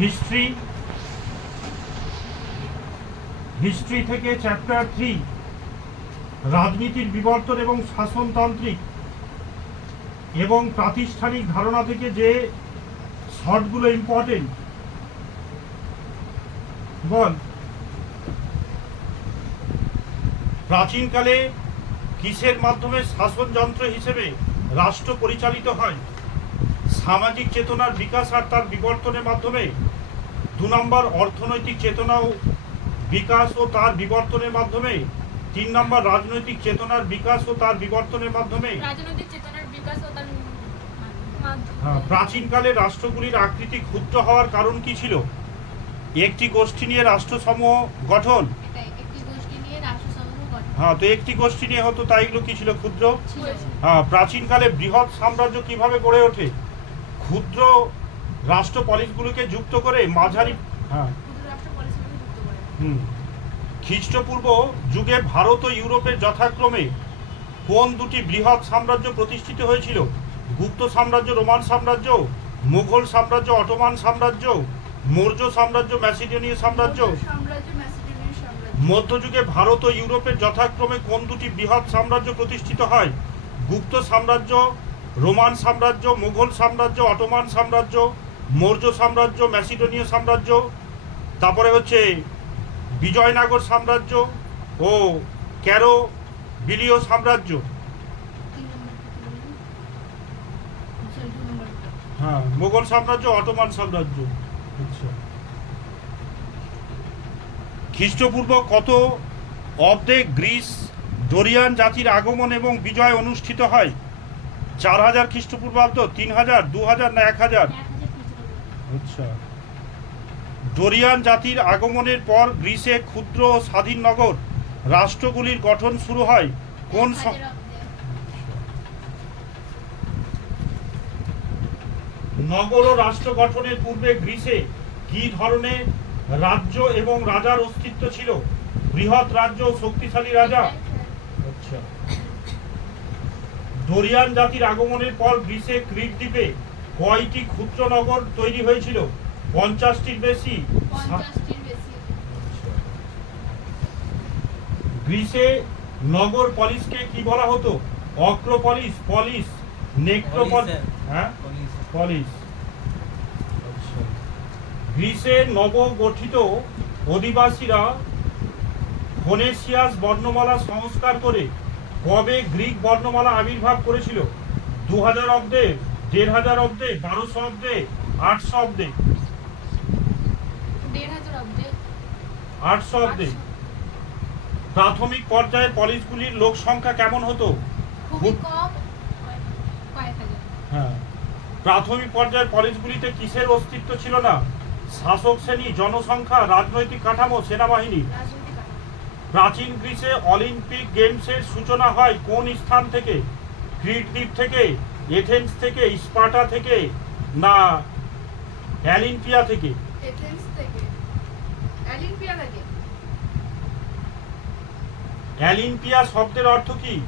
History history থেকে chapter three রাজনীতির বিবর্তন এবং শাসনতান্ত্রিক এবং প্রাতিষ্ঠানিক ধারণা থেকে যে শর্টগুলো ইম্পর্টেন্ট বল। প্রাচীনকালে কিসের মাধ্যমে শাসনযন্ত্র হিসেবে রাষ্ট্র পরিচালিত হয়? সামাজিক চেতনার বিকাশ আর তার বিবর্তনের মাধ্যমে দু নম্বর অর্থনৈতিক চেতনা ও বিকাশ ও তার বিবর্তনের মাধ্যমে তিন নম্বর রাজনৈতিক চেতনার বিকাশ ও তার বিবর্তনের মাধ্যমে। হ্যাঁ, প্রাচীনকালে রাষ্ট্রগুলির আকৃতি ক্ষুদ্র হওয়ার কারণ কি ছিল? একটি গোষ্ঠী নিয়ে রাষ্ট্রসমূহ গঠন। এটা একটি গোষ্ঠী নিয়ে রাষ্ট্রসমূহ গঠন। হ্যাঁ তো একটি গোষ্ঠী নিয়ে হতো তাই এগুলো কি ছিল ক্ষুদ্র? হ্যাঁ প্রাচীনকালে বৃহৎ সাম্রাজ্য কীভাবে গড়ে ওঠে? ক্ষুদ্র রাষ্ট্র পলিসগুলোকে যুক্ত করে মাঝারি হ্যাঁ। হুম। খ্রিস্টপূর্ব যুগে ভারত ও ইউরোপের যথাক্রমে কোন দুটি বৃহৎ সাম্রাজ্য প্রতিষ্ঠিত হয়েছিল? গুপ্ত সাম্রাজ্য রোমান সাম্রাজ্য মুঘল সাম্রাজ্য অটোমান সাম্রাজ্য? মৌর্য সাম্রাজ্য ম্যাসিডোনীয় সাম্রাজ্য। মধ্যযুগে ভারত ও ইউরোপের যথাক্রমে কোন দুটি বৃহৎ সাম্রাজ্য প্রতিষ্ঠিত হয়? গুপ্ত সাম্রাজ্য রোমান সাম্রাজ্য মুঘল সাম্রাজ্য অটোমান সাম্রাজ্য মৌর্য সাম্রাজ্য, ম্যাসিডোনীয় সাম্রাজ্য, তারপরে হচ্ছে বিজয়নগর সাম্রাজ্য ও ক্যারো বিলীয় সাম্রাজ্য। হ্যাঁ মুঘল সাম্রাজ্য, অটোমান সাম্রাজ্য। আচ্ছা। খ্রিস্টপূর্ব কত অব্দে গ্রিস ডোরিয়ান জাতির আগমন এবং বিজয় অনুষ্ঠিত হয়? চার হাজার খ্রিস্টপূর্বাব্দ, তিন হাজার, দু হাজার না এক হাজার? আচ্ছা। ডোরিয়ান জাতির আগমনের পর গ্রিসে ক্ষুদ্র ও স্বাধীন নগর রাষ্ট্রগুলির গঠন শুরু হয় কোন। নগর। ও রাষ্ট্র গঠনের পূর্বে গ্রিসে কি ধরনের রাজ্য এবং রাজার অস্তিত্ব ছিল? বৃহৎ রাজ্য ও শক্তিশালী রাজা। আচ্ছা। ডোরিয়ান জাতির আগমনের পর গ্রিসে ক্রিট দ্বীপে কয়টি ক্ষুদ্র নগর তৈরি হয়েছিল? পঞ্চাশটির বেশি। গ্রিসে নগর পলিসকে কি বলা হতো? অক্রোপলিস পলিস নেক্রোপলিস পলিসে। হ্যাঁ। Police polis. আচ্ছা। গ্রিসে নবগঠিত অধিবাসীরা ফোনেসিয়াস বর্ণমালা সংস্কার করে কবে গ্রিক বর্ণমালা আবির্ভাব করেছিল? দু হাজার অব্দে দেড় হাজার অব্দে বারোশো অব্দে আটশো অব্দে। আটশো অব্দে। প্রাথমিক পর্যায়ে পলিসগুলির লোক সংখ্যা কেমন হতো? হ্যাঁ। প্রাথমিক পর্যায়ে কলেজগুলিতে কিসের অস্তিত্ব ছিল না? শাসক শ্রেণি জনসংখ্যা রাজনৈতিক কাঠামো সেনাবাহিনী। প্রাচীন গ্রিসে অলিম্পিক গেমসের সূচনা হয় কোন স্থান থেকে? ক্রিট দ্বীপ থেকে এথেন্স থেকে স্পার্টা থেকে না অ্যালিম্পিয়া থেকে? এথেন্স থেকে। অলিম্পিয়া থেকে। অ্যালিম্পিয়া শব্দের অর্থ কি?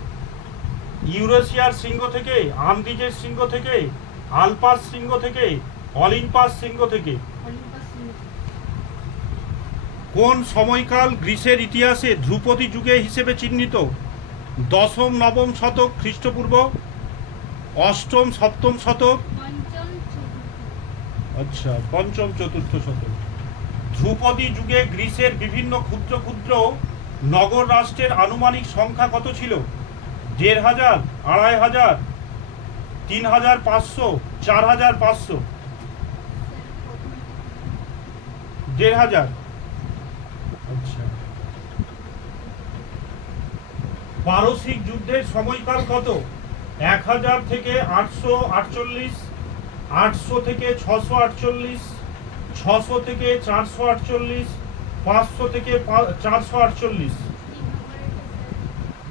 ইউরেশিয়ার সিংহ থেকে আমদিজের সিংহ থেকে আলপাস সিংহ থেকে অলিম্পাস সিংহ থেকে। কোন সময়কাল গ্রিসের ইতিহাসে ধ্রুপদী যুগে হিসেবে চিহ্নিত? দশম নবম শতক খ্রিস্টপূর্ব অষ্টম সপ্তম শতক? আচ্ছা পঞ্চম চতুর্থ শতক। ধ্রুপদী যুগে গ্রিসের বিভিন্ন ক্ষুদ্র ক্ষুদ্র নগর রাষ্ট্রের আনুমানিক সংখ্যা কত ছিল? দেড় হাজার আড়াই হাজার তিন হাজার পাঁচশো চার হাজার পাঁচশো। দেড় হাজার। আচ্ছা। পারসিক যুদ্ধের সময়কাল কত? এক হাজার থেকে আটশো আটচল্লিশ আটশো থেকে ছশো আটচল্লিশ ছশো থেকে চারশো আটচল্লিশ পাঁচশো থেকে চারশো আটচল্লিশ।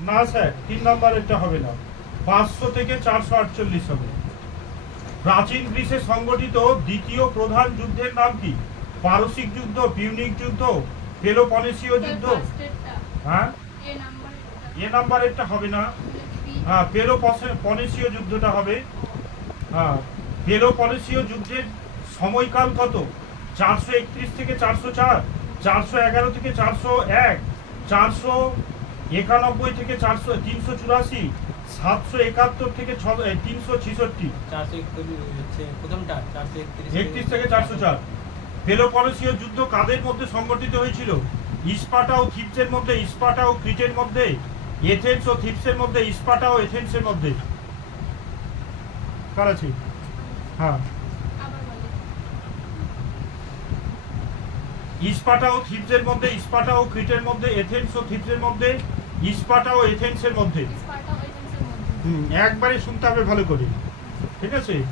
না স্যার তিন নম্বরেরটা হবে না। পাঁচশো থেকে চারশো আটচল্লিশ হবে। প্রাচীন গ্রিসে সংগঠিত দ্বিতীয় প্রধান যুদ্ধের নাম কি? পারসিক যুদ্ধ পিউনিক যুদ্ধ পেলোপনেসীয় যুদ্ধ? হ্যাঁ? এ নাম্বারেরটা, এ হবে না। হ্যাঁ পেলোপনেসীয় যুদ্ধটা হবে। হ্যাঁ পেলোপনেসীয় যুদ্ধের সময়কাল কত? চারশো একত্রিশ থেকে চারশো চার চারশো এগারো থেকে চারশো এক চারশো একানব্বই থেকে চারশো তিনশো চুরাশি সাতশো একাত্তর থেকে ছ তিনশো ছেষট্টি। একত্রিশ থেকে চারশো চার। পেলোপনেসীয় যুদ্ধ কাদের মধ্যে সংগঠিত হয়েছিল? ইস্পাটা ও থিপসের মধ্যে ইস্পাটা ও ক্রিটের মধ্যে? এথেন্স ও থিপসের মধ্যে ইস্পাটা ও এথেন্সের মধ্যে। কার আছে হ্যাঁ। ইস্পাটা ও থিপসের মধ্যে ইস্পাটা ও ক্রিটের মধ্যে এথেন্স ও থিপসের মধ্যে ইস্পাটা ও এথেন্সের মধ্যে। হুম, একবারে শুনতে হবে ভালো করে। ঠিক আছে?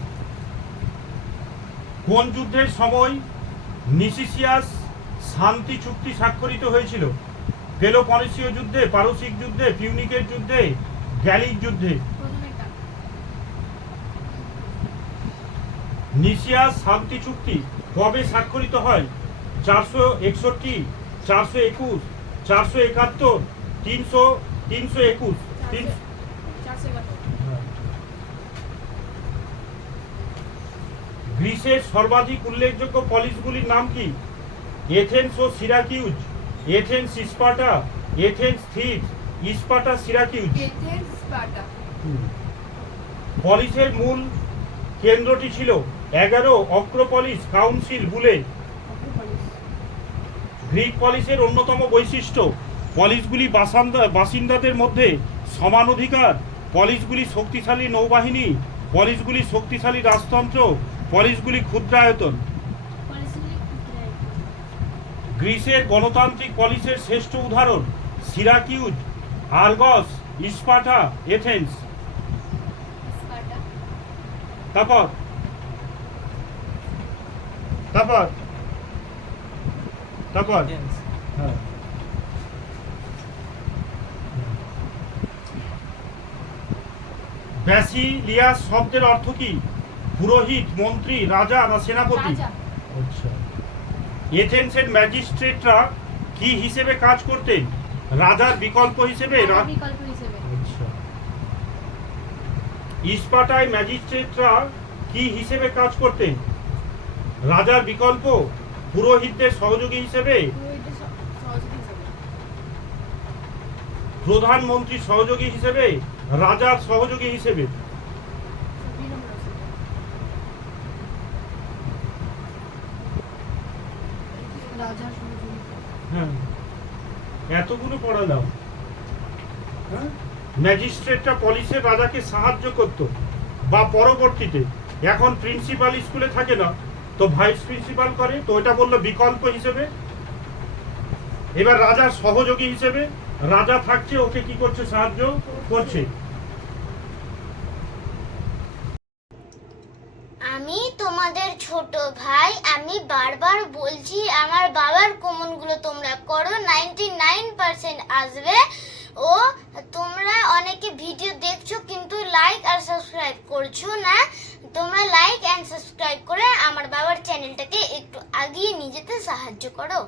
কোন যুদ্ধের সময় নিসিসিয়াস শান্তি চুক্তি স্বাক্ষরিত হয়েছিল? পেলোপনেসীয় যুদ্ধে পারসিক যুদ্ধে পিউনিকের যুদ্ধে গ্যালিক যুদ্ধে। নিসিয়াস শান্তি চুক্তি কবে স্বাক্ষরিত হয়? চারশো একষট্টি চারশো একুশ চারশো একাত্তর তিনশো তিনশো একুশ গ্রিসের সর্বাধিক উল্লেখযোগ্য পলিসগুলির নাম কি? এথেন্স ও Syracuse. Athens Sparta Athens Thebes Sparta Syracuse Athens Sparta পলিসের মূল কেন্দ্রটি ছিল এগারো অক্রোপলিস কাউন্সিল বুলে। গ্রিক পলিসের অন্যতম বৈশিষ্ট্য পলিসগুলি বাসান্দা বাসিন্দাদের মধ্যে সমান অধিকার। পলিসগুলি শক্তিশালী নৌবাহিনী পলিসগুলি শক্তিশালী রাজতন্ত্র পলিসগুলি ক্ষুদ্রায়তন। গ্রিসের গণতান্ত্রিক পলিসের শ্রেষ্ঠ উদাহরণ সিরাকিউজ আর্গস ইস্পাটা এথেন্স। তারপর? তারপর? তারপর। হ্যাঁ। ব্যাসিলিয়াস শব্দের অর্থ কি? পুরোহিত মন্ত্রী রাজা না সেনাপতি? আচ্ছা। এথেন্সের ম্যাজিস্ট্রেটরা কি হিসেবে কাজ করতেন? রাজার বিকল্প হিসেবে আচ্ছা। ইস্পাটায় ম্যাজিস্ট্রেটরা কি হিসেবে কাজ করতেন? রাজার বিকল্প পুরোহিতদের সহযোগী হিসেবে। প্রধানমন্ত্রীর সহযোগী হিসেবে? রাজার সহযোগী হিসেবে দুই নম্বর হিসেবে রাজার সহযোগী হ্যাঁ এতগুলো পড়ালাম হ্যাঁ? ম্যাজিস্ট্রেটরা পুলিশের রাজাকে সাহায্য করত। বা পরবর্তীতে, এখন প্রিন্সিপাল স্কুলে থাকে না, তো ভাইস প্রিন্সিপাল করে, তো এটা বলল বিকল্প হিসেবে। এবার রাজার সহযোগী হিসেবে, রাজা থাকছে, ওকে কি করছে? সাহায্য করছে। বারবার বলছি, আমার বাবার কমনগুলো তোমরা করো নাইনটি নাইন পার্সেন্ট আসবে। ও, তোমরা অনেকে ভিডিও দেখছ, কিন্তু লাইক আর সাবস্ক্রাইব করছ না। তোমরা লাইক অ্যান্ড সাবস্ক্রাইব করে আমার বাবার চ্যানেলটাকে একটু আগিয়ে নিয়ে যেতে সাহায্য করো।